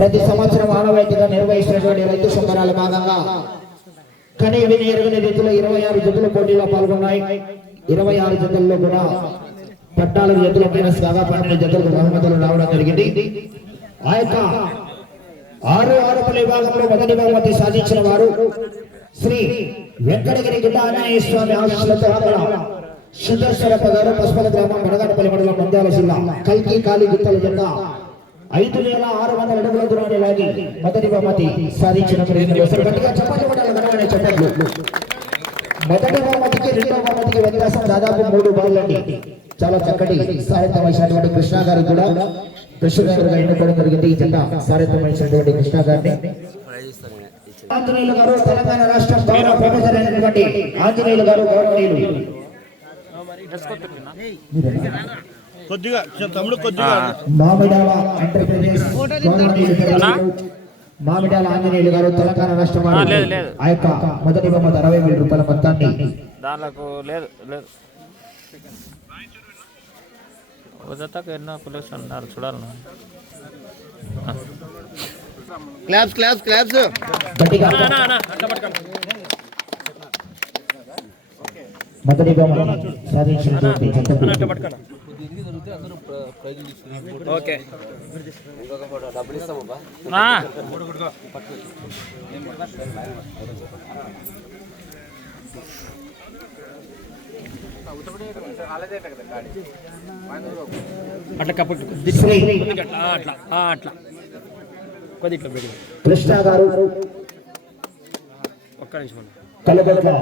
ప్రతి సంవత్సరం ఆనవాయితీగా నిర్వహిస్తున్నటువంటి రైతు సంబరాల భాగంగా కనీ విని ఎరుగని రీతిలో ఇరవై ఆరు జతులు పోటీలో పాల్గొన్నాయి. ఇరవై ఆరు జతుల్లో కూడా పద్నాలుగు జతుల పైన కాగా పన్నెండు జతులకు బహుమతులు రావడం జరిగింది. ఆ యొక్క ఆరు ఆరోపణ విభాగంలో మొదటి బహుమతి సాధించిన వారు శ్రీ వెంకటగిరి జిల్లా ఆంజనేయ స్వామి ఆశీస్సులతో అక్కడ సుదర్శనప్ప గారు పసుపల గ్రామం బడగాడపల్లి మండలం నంద్యాల జిల్లా. కల్కి కాళీ గుత్తల జెండా ఐదు వేల ఆరు వందల అడుగుల దూరాన్ని లాగి మొదటి బహుమతి సాధించిన గట్టిగా చెప్పండి చెప్పట్లు మొదటి బహుమతికి రెండో బహుమతికి వ్యత్యాసం దాదాపు మూడు బాళ్ళండి చాలా చక్కటి సారథ్యం వహించినటువంటి కృష్ణ గారికి కూడా కృష్ణ గారుగా ఎన్నుకోవడం జరిగింది. ఈ జెండా సారథ్యం వహించినటువంటి కృష్ణ గారిని. ఆంజనేయులు గారు తెలంగాణ రాష్ట్రం గౌరవ ప్రొఫెసర్ అయినటువంటి ఆంజనేయులు గారు గౌరవనీయులు. కొద్దిగా తమ్ముడు కొద్దిగా. మామిడాల ఆంజనేయులు గారు తెలంగాణ రాష్ట్రం. ఆ యొక్క మొదటి బొమ్మ అరవై వేల రూపాయల మొత్తాన్ని. దాంట్లో లేదు లేదు. ఉదతకు ఎన్నో పులుసు అన్నారు చూడాలి క్లాప్స్ క్లాప్స్ క్లాప్స్. మొదటి బొమ్మ సాధించినటువంటి అట్లా కప్పటి అట్లా. అట్లా అట్లా. కొద్ది ఇట్లా పెట్టి కృష్ణ గారు ఒక్క నిమిషం కలగలుగా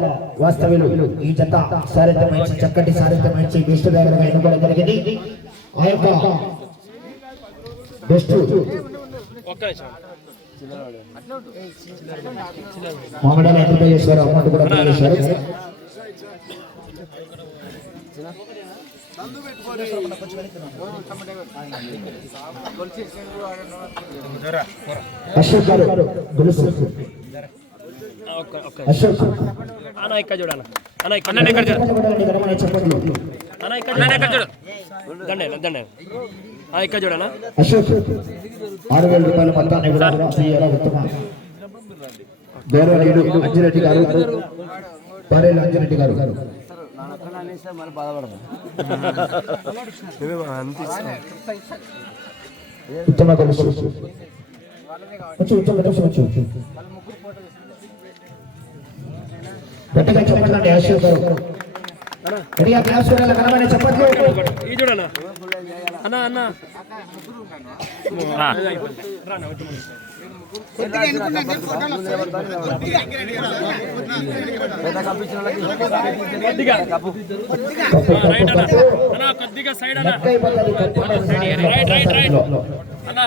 వాస్తవ్యులు ఈ జత సారథ్యం చక్కటి సారథ్యం డ్రైవర్గా ఎన్నుకోవడం జరిగింది. ఆ యొక్క బెస్ట్. ఒక్క నిమిషం. మామిడాల ఎంటర్ప్రైజెస్ వారు అమౌంట్ కూడా పే చేశారు. అశోక్ గారు గొలుసు ఒక్క ఒక్క అశోక్ అన్న ఇక్కడ చూడన్న. అన్న ఇక్కడ అన్న ఇక్కడ చూడు. గణమనే చెప్పట్లు అన్న ఇక్కడ అన్న ఇక్కడ చూడు. దండే దండే ఆ ఇక్కడ చూడన్న. అశోక్ ఆరు వేల రూపాయల మొత్తాన్ని కూడా శ్రీయల ఉత్తమ గౌరవనీయుడు అంజిరెడ్డి గారు. పరేలు అంజిరెడ్డి గారు. ఉత్తమ ఉత్తమ గట్టిగా చెప్పండి అశోక్ గారు గట్టిగా క్లాస్ చూడాలి కనబడే చెప్పట్లు ఈ చూడన్న అన్న అన్న. కొద్దిగా. రైట్ అన్న. అన్న కొద్దిగా సైడ్ అన్న రైట్ రైట్ రైట్. అన్న.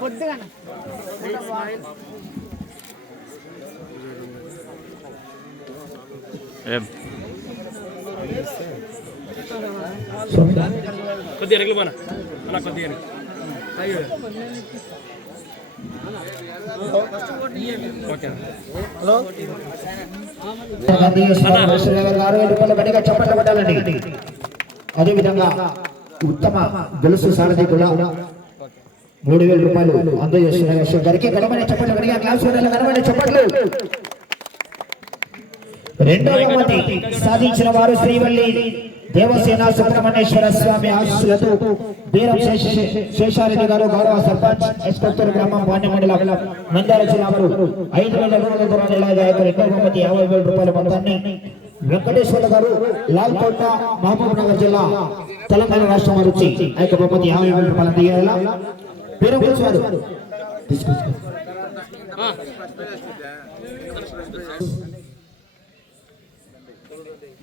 కొద్దిగా పోనా? కొద్దిగా ఎరుగు. ఓకే. అదేవిధంగా ఉత్తమ గొలుసు సారథి కూడా మూడు వేల రూపాయలు అందజేస్తున్న అశోక్ గారికి గడమని చెప్పట్లు గడిగా క్లాస్ గడమని చెప్పట్లు. రెండవ బహుమతి సాధించిన వారు శ్రీవల్లి దేవసేన సుబ్రహ్మణ్యేశ్వర స్వామి ఆశీస్సులతో బీరం శేష- శేషారెడ్డి గారు గౌరవ సర్పంచ్ ఎస్కొత్తూరు గ్రామం వాణ్య మండలం నంద్యాల జిల్లా వారు ఐదు వేల రూపాయల లాగా యొక్క రెండవ బహుమతి యాభై వేల రూపాయల మొత్తాన్ని వెంకటేశ్వర గారు లాల్కోట మహబూబ్ నగర్ జిల్లా తెలంగాణ రాష్ట్రం వారు వచ్చి ఆ యొక్క బహుమతి యాభై వేల రూపాయలు తీయాలా బీరం వారు తీసుకొచ్చుకో దండే ఇక్కడ చూడు. ఆ, ఓకే. అది ఓకే. వారిని ఓమరెడ్డి గారు వేయవాడు వారు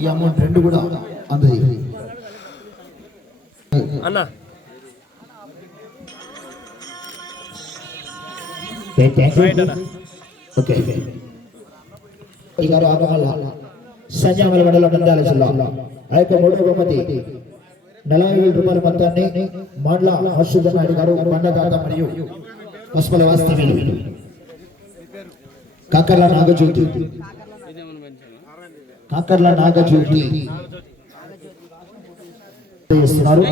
ఈ అమౌంట్ రెండు కూడా అందది అన్నా. ఓకే. ఈగారు ಆಗಲ್ಲ సంజామల వడల నందాల జిల్లా. ఆ యొక్క మూడవ బహుమతి నలభై వేల రూపాయల మొత్తాన్ని మాండ్ల హర్షవర్ధన్ నాయుడు గారు బండదాత మరియు పసుపల వాస్తవ్యులు. కాకర్ల నాగజ్యోతి. కాకర్ల నాగజ్యోతి. ఇస్తున్నారు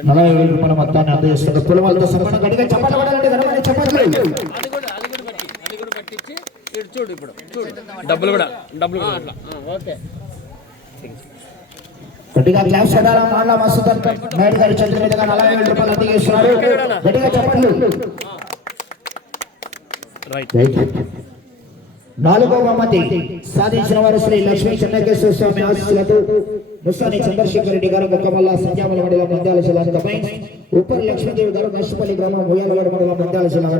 నలభై వేల రూపాయల మొత్తాన్ని అందజేస్తున్నారు. చూడు ఇప్పుడు చూడు డబ్బులు కూడా డబ్బులు కూడా. అట్లా ఆ, ఓకే గట్టిగా మాండ్ల మస్తుదన్ నాయుడు గారి చేతుల మీదుగా నలభై వేల రూపాయలు అందజేస్తున్నారు. గట్టిగా రైట్. నాలుగో బహుమతి సాధించిన వారు శ్రీ లక్ష్మీ చెన్నకేశ్వర స్వామి ఆశీస్సులతో ముసాని చంద్రశేఖర్ రెడ్డి గారు మొక్కమల్ల సంజామల మండలం నంద్యాల జిల్లా కపై ఉప్పరి లక్ష్మీదేవి గారు నష్టపల్లి గ్రామం ఉయ్యాలవాడ మండలం నంద్యాల జిల్లా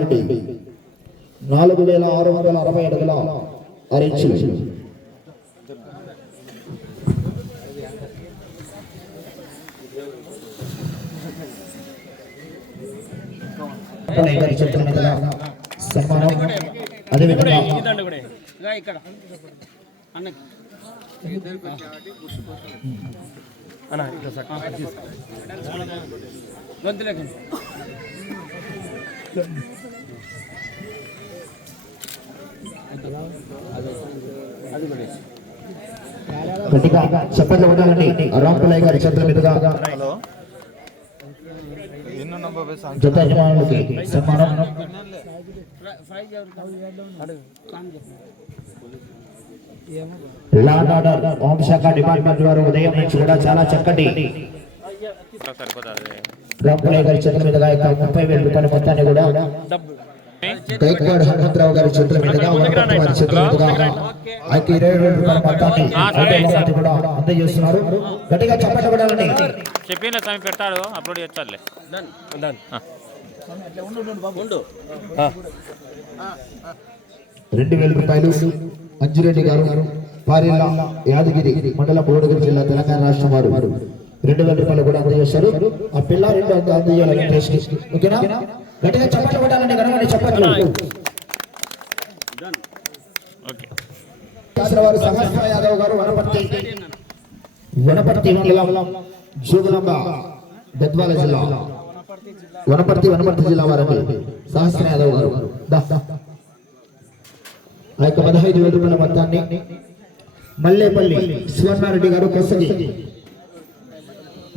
నాలుగు వేల ఆరు వందల అరవై అడుగుల చేతుల మీదుగా సన్మానం అదేవిధంగా గట్టిగా చెప్పండి ఉండాలండి రాంపులయ్య గారి చేతుల మీదుగా. జత యజమానులకి సన్మానం. ఆర్డర్ హోంశాఖ డిపార్ట్మెంట్ వారు ఉదయం నుంచి కూడా చాలా చక్కటి రాంపులయ్య గారి చేతుల మీదుగా యొక్క ముప్పై వేల రూపాయల మొత్తాన్ని కూడా హనుమంతరావు గారి చేతుల మీదుగా వనపర్తి వారి చేతుల మీదుగా ఆ యొక్క ఇరవై వేల రూపాయల మొత్తాన్ని కూడా అందజేస్తున్నారు. గట్టిగా చెప్పండి ఉండాలండి చెప్పిన సమయం పెడతాడు అప్లోడ్ ఉండు రెండు వేల రూపాయలు అంజిరెడ్డి గారు పారిల్ల యాదగిరి మండలం బోడగిరి జిల్లా తెలంగాణ రాష్ట్రం వారు రెండు వేల రూపాయలు కూడా అందజేశారు. ఆ పిల్ల రెండు అంద- అందజేయాలి వెంకటేష్కి. ఓకేనా? గట్టిగా చప్పట్లు కొట్టాలండి గణమని చప్పట్లు. వారు సహస్ర యాదవ్ గారు వనపర్తి వనపర్తి మండలం జోగులంబ గద్వాల జిల్లా. వనపర్తి వనపర్తి జిల్లా వారండి. సహస్ర యాదవ్ గారు ఆ యొక్క పదహైదు వేల రూపాయల మొత్తాన్ని మల్లేపల్లి సువర్ణారెడ్డి గారు కొసగి.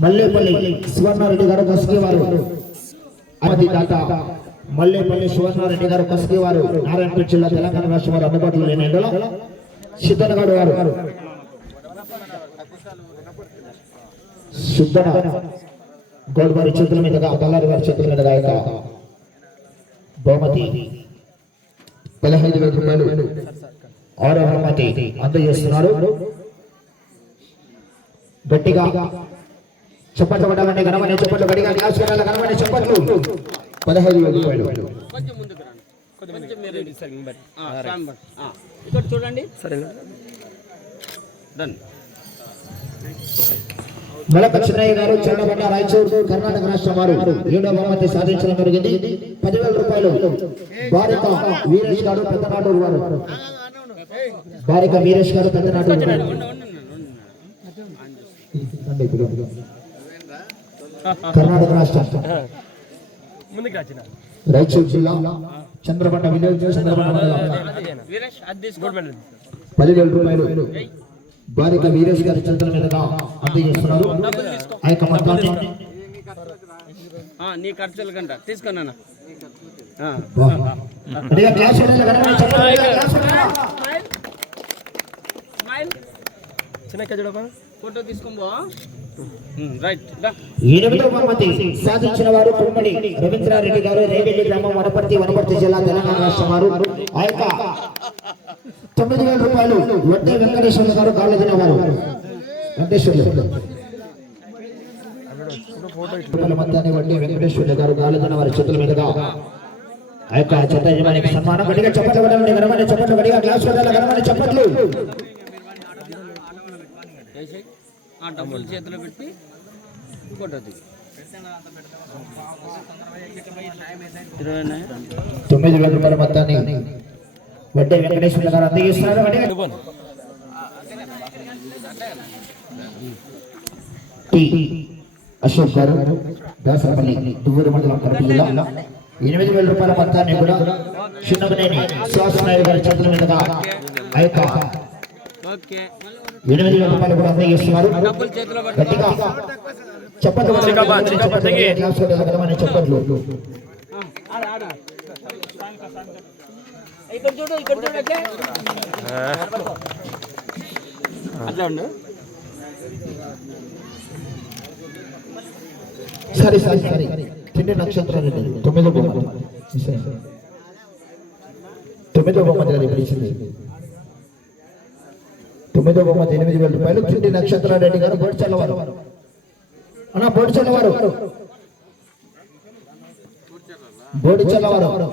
మల్లేపల్లి సువర్ణారెడ్డి గారు కొసగి వారు. అది దాత మల్లేపల్లి సువర్ణారెడ్డి గారు కొసగి వారు. నారాయణపేట జిల్లా తెలంగాణ రాష్ట్రం వారు అందుబాటులో లేని ఎండలో సిద్ధనగాడు వారు. సిద్ధన గౌడ్ వారి చేతుల మీదుగా బల్లారి వారి చేతుల మీదుగా యొక్క బహుమతి పదహైదు వేల రూపాయలు ఆరో బహుమతి అందజేస్తున్నారు. గట్టిగా చప్పట్లు కొట్టాలండి గణమని చప్పట్లు గట్టిగా గ్లాస్ పెట్టాలి గణమని చప్పట్లు. పదహైదు వేల రూపాయలు. చూడండి. సరే డన్ మలక చిన్నయ్య గారు చండబండ రాయచూరు కర్ణాటక రాష్ట్రం వారు ఏడో బహుమతి సాధించడం జరిగింది. పదివేల రూపాయలు బారిక వీరేష్ గారు పెద్దనాటూరు వారు. బారిక వీరేష్ గారు ఇప్పుడు. కర్ణాటక రాష్ట్రం. రాయచూరు జిల్లా చంద్రబండ విలేజ్ చంద్రబండ పదివేల రూపాయలు బాలిక వీరేష్ గారి చేతుల మీదుగా అందజేస్తున్నారు ఆ యొక్క మొత్తాన్ని నీ ఖర్చుల కంట. ఫోటో తీసుకోబో బహుమతి సాధించిన వారు కుమ్మడి రవీంద్రారెడ్డి గారు రేవెల్లి గ్రామం వనపర్తి వనపర్తి జిల్లా తెలంగాణ రాష్ట్రం వారు. ఆ యొక్క తొమ్మిది వేల రూపాయలు వడ్డే వెంకటేశ్వర్లు గారు కాళ్ళదిన వారు వెంకటేశ్వర్లు. మొత్తాన్ని వడ్డీ వెంకటేశ్వర్లు గారు కాళ్ళదిన వారి చేతుల మీదుగా. ఆ యొక్క చెత్త యజమానికి సన్మానం. గట్టిగా చప్పట్లు కొట్టాలండి గణమని చప్పట్లు గట్టిగా గ్లాస్ కొట్టాలి గణమని చప్పట్లు. డబ్బులు చేతిలో పెట్టి తీ తొమ్మిది వేల రూపాయల మొత్తాన్ని వడ్డీ వెంకటేశ్వర గారు అందజేస్తున్నారు అశోక్ గారు దాసరపల్లి దువ్వూరు మండలం కడప జిల్లా. ఎనిమిది వేల రూపాయల మొత్తాన్ని కూడా చిన్నగనేని శ్వాసనాయుడు గారి చేతుల మీదుగా ఆ యొక్క ఓకే. ఎనిమిది వేల రూపాయలు కూడా అందజేస్తున్నారు. గట్టిగా చెప్పట్లు చెప్పట్లు. ఆడ, ఆడ. ఇక్కడ చూడు ఇక్కడ చూడు అట్లే. ఉండు సరే సరే సరే. తిండి నక్షత్రాలు తొమ్మిదో బొమ్మ. తొమ్మిదో బొమ్మ దగ్గర ఇప్పుడు ఇచ్చింది తొమ్మిదో బొమ్మ ఎనిమిది వేల రూపాయలు. తిండి నక్షత్రారెడ్డి గారు బోడి చల్లవారు. అన్న బోడి చల్లవారు. బోడి చల్లవారు.